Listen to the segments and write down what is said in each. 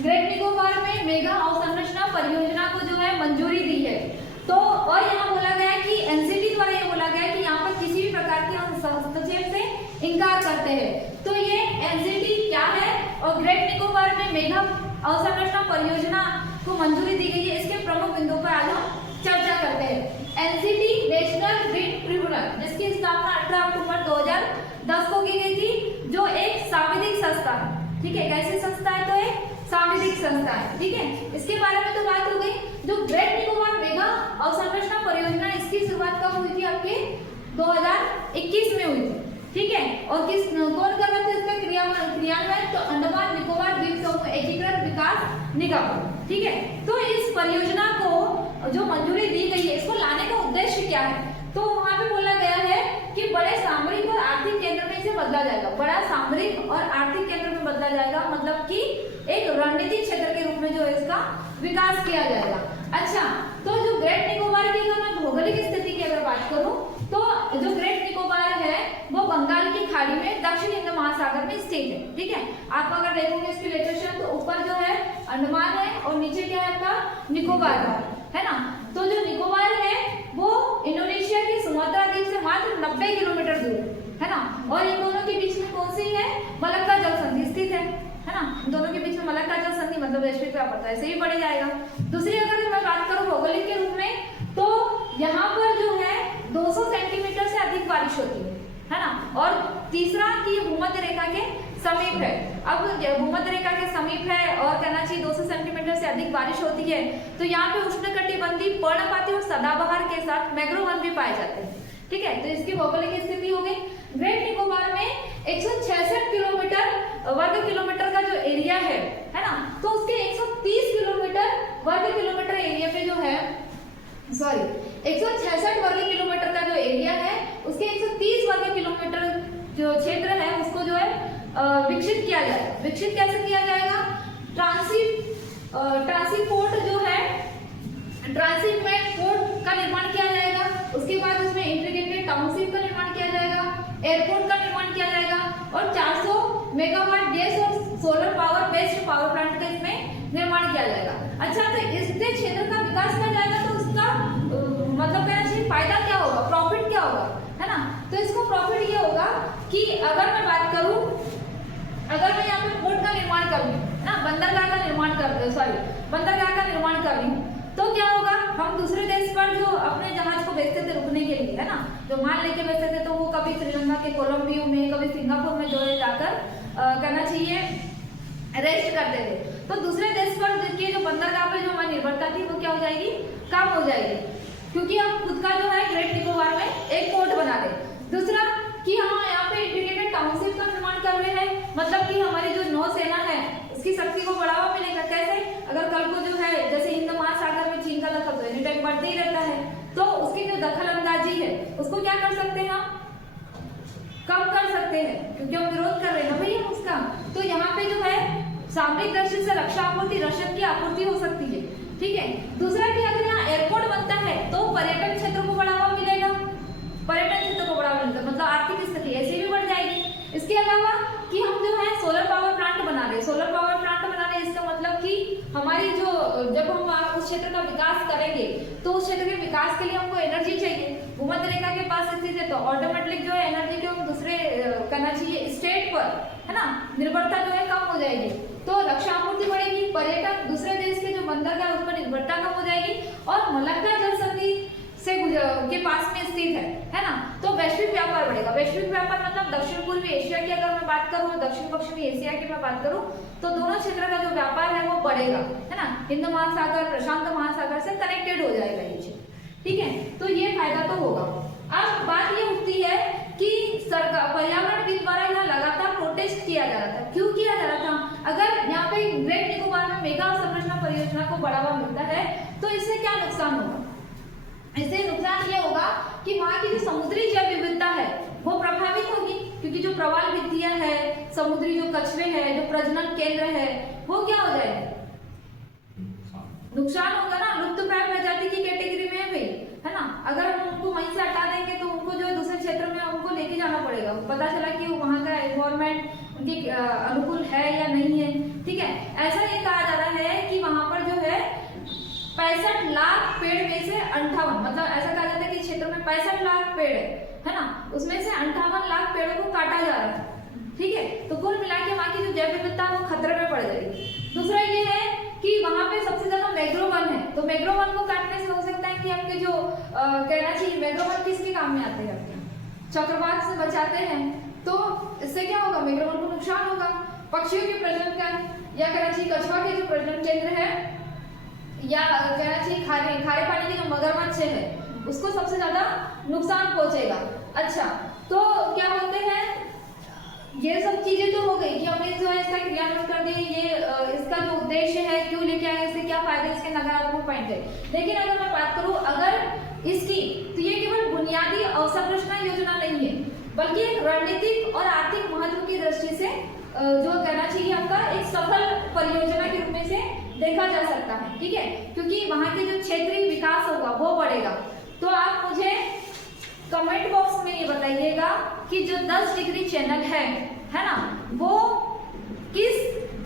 Great Nicobar में mega अवसंरचना परियोजना को जो है मंजूरी दी है। तो और यहाँ बोला गया है कि एनसीटी द्वारा ये बोला गया है कि यहाँ पर किसी भी प्रकार के हस्तक्षेप से इनकार करते हैं। तो ये एनसीटी क्या है और ग्रेट निकोबार में मेगा अवसंरचना परियोजना को मंजूरी दी गई है, इसके प्रमुख बिंदुओं पर आज हम चर्चा करते हैं। एनसीटी नेशनल ग्रीन ट्रिब्यूनल, जिसकी स्थापना 18 अक्टूबर 2010 को की गई थी, जो एक सांविधिक संस्था है। ठीक है, कैसी संस्था है? तो एक सांविधिक संस्था है। ठीक है, इसके बारे में तो बात हो गई। जो ग्रेट निकोबार मेगा अवसंरचना परियोजना, इसकी शुरुआत कब हुई थी? आपके 2021 में हुई थी। ठीक है, और कौन कर रहे थे इसका क्रियान्वयन? तो अंडमान निकोबार द्वीप समूह एकीकृत विकास निगम। ठीक है, तो इस परियोजना को जो मंजूरी दी गई है, इसको लाने का उद्देश्य क्या है? तो वहां पे बोला गया है कि बड़े सामरिक और आर्थिक केंद्र में इसे बदला जाएगा। बड़ा सामरिक और आर्थिक केंद्र में बदला जाएगा, मतलब कि एक रणनीतिक क्षेत्र के रूप में जो है इसका विकास किया जाएगा। अच्छा, तो जो ग्रेट निकोबार की अगर मैं भौगोलिक स्थिति की अगर बात करूं, तो जो ग्रेट निकोबार है वो बंगाल की खाड़ी में दक्षिण हिंद महासागर में स्थित है। ठीक है, आप अगर देखोगे इसकी लोकेशन, तो ऊपर जो है अंडमान है और नीचे क्या है आपका? निकोबार है ना। तो जो निकोबार है वो इंडोनेशिया के सुमात्रा द्वीप से मात्र 90 किलोमीटर दूर है ना, और इन दोनों के बीच में कौन सी है? मलक्का जल संधि स्थित है ना। दोनों के बीच में मलक्का जल संधि मतलब वैश्विक व्यापार, ऐसे ही बढ़ जाएगा। दूसरी अगर मैं बात करूं भौगोलिक के रूप में, तो यहाँ पर जो है 200 सेंटीमीटर से अधिक बारिश होती है ना। और तीसरा कि भूमध्य रेखा के समीप है। अब भूमध्य रेखा के समीप है और कहना चाहिए 200 सेंटीमीटर से अधिक बारिश होती है, तो यहाँ पे उष्णकटिबंधीय पर्णपाती और सदाबहार के साथ मैंग्रोव वन भी पाए जाते हैं। ठीक है, तो इसकी भौगोलिक स्थिति हो गई। ग्रेट निकोबार में 166 वर्ग किलोमीटर का जो एरिया है ना, तो उसके 130 वर्ग किलोमीटर एरिया पे जो है 166 वर्ग किलोमीटर का जो एरिया है, उसके 130 वर्ग किलोमीटर जो क्षेत्र है उसको जो है विकसित किया जाएगा। विकसित कैसे किया जाएगा? ट्रांसिपोर्ट जो है, ट्रांसिटमेंट पोर्ट का निर्माण किया जाएगा। उसके बाद उसमें इंटीग्रेटेड टाउनशिप का निर्माण किया जाएगा, एयरपोर्ट का निर्माण किया जाएगा, और 400 मेगावाट गैस और solar power based power plant का इसमें निर्माण किया जाएगा। अच्छा, तो इसके क्षेत्र का विकास किया जाएगा, तो उसका मतलब कहना चाहिए फायदा क्या होगा, प्रॉफिट क्या होगा, है ना। तो इसको प्रॉफिट ये होगा कि अगर मैं बात करूं, अगर मैं यहाँ पे पोर्ट का निर्माण कर रही हूँ ना, बंदरगाह का निर्माण कर रही हूँ, तो क्या होगा? हम दूसरे देश पर जो अपने जहाज को भेजते थे रुकने के लिए, है ना, जो माल लेके भेजते थे, तो वो कभी श्रीलंका के कोलंबियो में, कभी सिंगापुर में जो है जाकर करना चाहिए रेस्ट करते थे। तो दूसरे देश पर की जो बंदरगाह पर जो हमारी निर्भरता थी वो क्या हो जाएगी? कम हो जाएगी, क्योंकि हम खुद का जो है ग्रेट निकोबार में एक पोर्ट बना दे। दूसरा कि हम यहाँ पे इंटीग्रेटेड टाउनशिप का निर्माण कर रहे हैं, मतलब कि हमारी जो नौसेना है उसकी शक्ति को बढ़ावा मिलेगा। कैसे? अगर कल को जो है जैसे हिंद महासागर में चीन का दखल तो एनी टाइम बढ़ते ही रहता है, तो उसकी जो दखल अंदाजी है उसको क्या कर सकते हैं? हम कम कर सकते हैं, क्योंकि हम विरोध कर रहे हैं ना भैया उसका। तो यहाँ पे जो है सामरिक दृष्टि से रक्षा आपूर्ति, रसद की आपूर्ति हो सकती है। ठीक है, दूसरा कि अगर यहाँ एयरपोर्ट बनता है तो पर्यटन क्षेत्र को बढ़ावा मिलेगा, मतलब आर्थिक स्थिति ऐसे भी बढ़ जाएगी। इसके अलावा कि हम जो है सोलर पावर प्लांट बना रहे इसका मतलब कि हमारी जो जब हम उस क्षेत्र का विकास करेंगे तो उस क्षेत्र के विकास के लिए हमको एनर्जी चाहिए। भूमध्य रेखा के पास स्थित है तो ऑटोमेटिक जो है एनर्जी के हम दूसरे करना चाहिए स्टेट पर, है ना, निर्भरता जो है कम हो जाएगी, तो रक्षा आपूर्ति बढ़ेगी, पर्यटन, दूसरे देश के जो बंदरगाह उस पर निर्भरता कम हो जाएगी, और मलक्का जल संधि से के पास में स्थित है ना, तो वैश्विक व्यापार बढ़ेगा। वैश्विक व्यापार मतलब दक्षिण पूर्वी एशिया की अगर मैं बात करूँ, दक्षिण पश्चिमी एशिया की मैं बात करूँ, तो दोनों क्षेत्र का जो व्यापार है वो बढ़ेगा, है ना। हिंद महासागर, प्रशांत महासागर से कनेक्टेड हो जाएगा ये चीज। ठीक है, तो ये फायदा तो होगा। अब बात ये उठती है कि सरकार, पर्यावरणविद द्वारा यहाँ लगातार प्रोटेस्ट किया जा रहा था। क्यों किया जा रहा था? अगर यहाँ पे ग्रेट निकोबार में मेगा संरचना परियोजना को बढ़ावा मिलता है तो इससे क्या नुकसान होगा? इससे नुकसान ये होगा कि वहाँ की जो समुद्री जैव विविधता है वो प्रभावित होगी, क्योंकि जो प्रवाल भित्तियां है, समुद्री जो कछुए हैं, जो प्रजनन केंद्र है, वो क्या हो जाएगा? नुकसान होगा ना। लुप्तप्राय प्रजाति की कैटेगरी में है भाई, है ना। अगर हम उनको वहीं से हटा देंगे तो उनको जो है दूसरे क्षेत्र में उनको लेके जाना पड़ेगा। पता चला कि वहाँ का एनवायरमेंट उनके अनुकूल है या नहीं है। ठीक है। ठीक है। ऐसा ये कहा जा रहा है कि वहां पर जो है 65 लाख पेड़ में से 58, मतलब ऐसा कहा जाता है कि क्षेत्र में 65 लाख पेड़ है ना, उसमें से 58 लाख पेड़ों को काटा जा रहा है, ठीक है। तो कुल मिला के वहाँ की जो जैव विविधता है वो खतरे में पड़ जाएगी। दूसरा ये है कि वहाँ पे सबसे ज्यादा मैंग्रोव वन है, तो मैंग्रोव वन को काटने से हो सकता है कि आपके जो कहना चाहिए मैंग्रोव वन किसके काम में आते हैं, आपके चक्रवात से बचाते हैं, तो इससे क्या होगा, मैंग्रोव वन को नुकसान होगा। पक्षियों के प्रजनन का या कहना चाहिए कछुआ के जो प्रजनन केंद्र है या कहना चाहिए खारे पानी के जो मगरमच्छ है उसको सबसे ज्यादा नुकसान पहुंचेगा। अच्छा, तो क्या बोलते हैं, ये सब चीजें तो हो गई कि हमने जो है इसका क्रियान्वयन कर दिए, ये इसका जो उद्देश्य है, क्यों लेके आए, इससे क्या फायदे, इसके नकारात्मक पॉइंट है। लेकिन अगर मैं बात करूं अगर इसकी, तो ये केवल बुनियादी अवसंरचना योजना नहीं है, बल्कि एक रणनीतिक और आर्थिक महत्व की दृष्टि से जो कहना चाहिए आपका एक सफल परियोजना के रूप में से देखा जा सकता है, ठीक है, क्योंकि वहां के जो क्षेत्रीय विकास होगा वो बढ़ेगा। तो आप मुझे कमेंट बॉक्स में ये बताइएगा कि जो 10 डिग्री चैनल है ना, वो किस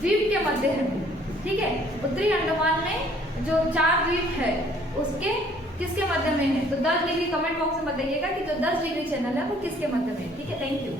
द्वीप के मध्य है, ठीक है। उत्तरी अंडमान में जो 4 द्वीप है उसके किसके मध्य में है, तो 10 डिग्री कमेंट बॉक्स में बताइएगा कि जो 10 डिग्री चैनल है वो किसके मध्य में है, ठीक है। Thank you.